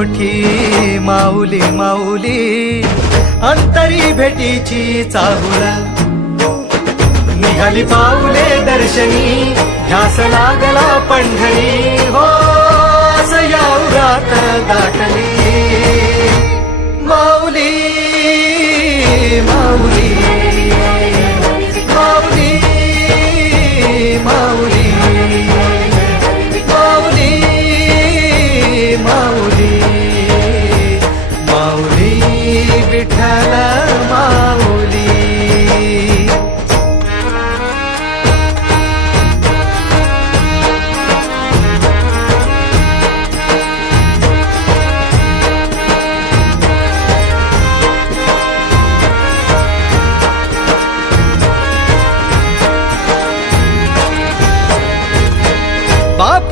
मोठी माऊली माऊली. अंतरी भेटीची चाहुला. निघाली पाऊले दर्शनी. ध्यास लागला पंढरी. हो.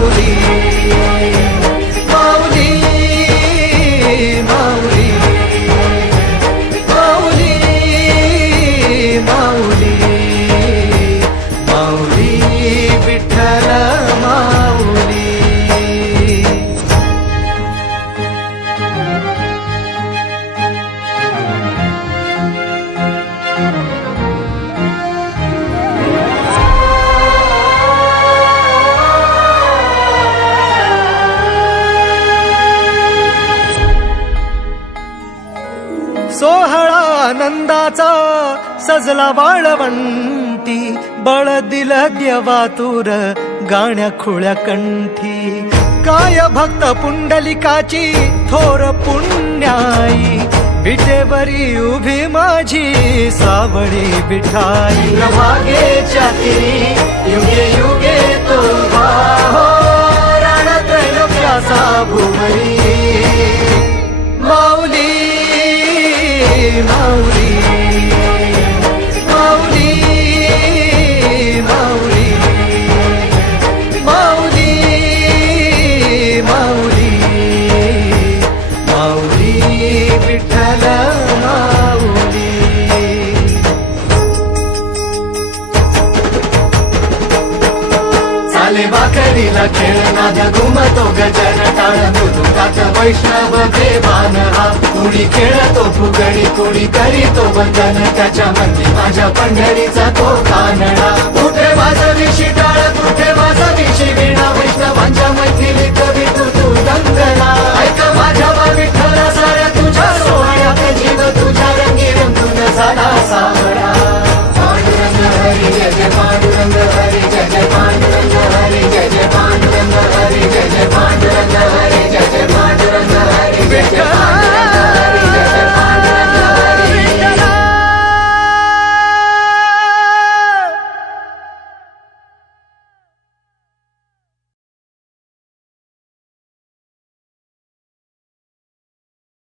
माऊली आनंदाचा सजला वाळवंटी बळ दिल देवातूर गाण्या खुळ्या कंठी. काय भक्त पुंडलिकाची थोर पुण्याई विटेवरी उभी माझी सावळी बिठाई भागेच्या तिरी युगे युगे तो माऊली खेळ घुमतो गजर टाळ मृदुकाच वैष्णव देवान हा कुणी खेळतो फुगडी कुणी करीतो वंदन त्याच्या मंदी माझ्या पंढरीचा तो कानडा कुठे माझा विशी टाळ कुठे वाजवी